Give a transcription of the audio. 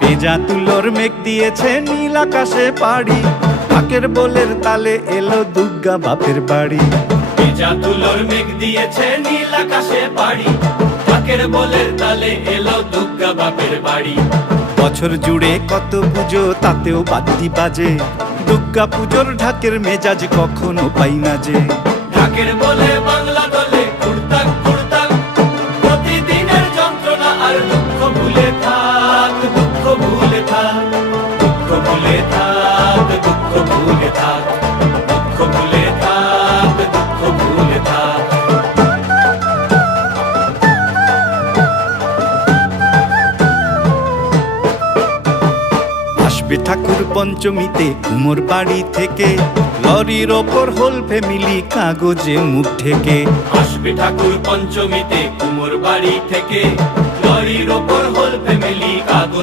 পেঁজা তুলোর মেঘ দিয়েছে নীল আকাশে পাড়ি, ঢাকের বোলের তালে এলো দুর্গা বাপের বাড়ি। পেঁজা তুলোর মেঘ দিয়েছে নীল আকাশে পাড়ি, ঢাকের বোলের তালে এলো দুর্গা বাপের বাড়ি। বছর জুড়ে কত পুজো তাতেও বাদ্যি বাজে, দুর্গা পুজোর ঢাকের মেজাজ কখনো পাই না যে। ঢাকের বলে বাংলা দলে কুড়তাক কুড়তাক, প্রতিদিনের যন্ত্রণা আর দুঃখ ভুলে থাক, দুঃখ ভুলে থাক, দুঃখ ভুলে থাক, দুঃখ ভুলে থাক, দুঃখ ভুলে থাক, দুঃখ ভুলে থাক। আসবে ঠাকুর পঞ্চমীতে কুমোর বাড়ি থেকে, লরির ওপর হোল ফ্যামিলি কাগজে মুখ ঢেকে। আসবে ঠাকুর পঞ্চমীতে কুমোর বাড়ি থেকে, লরির ওপর হোল ফ্যামিলি কাগজ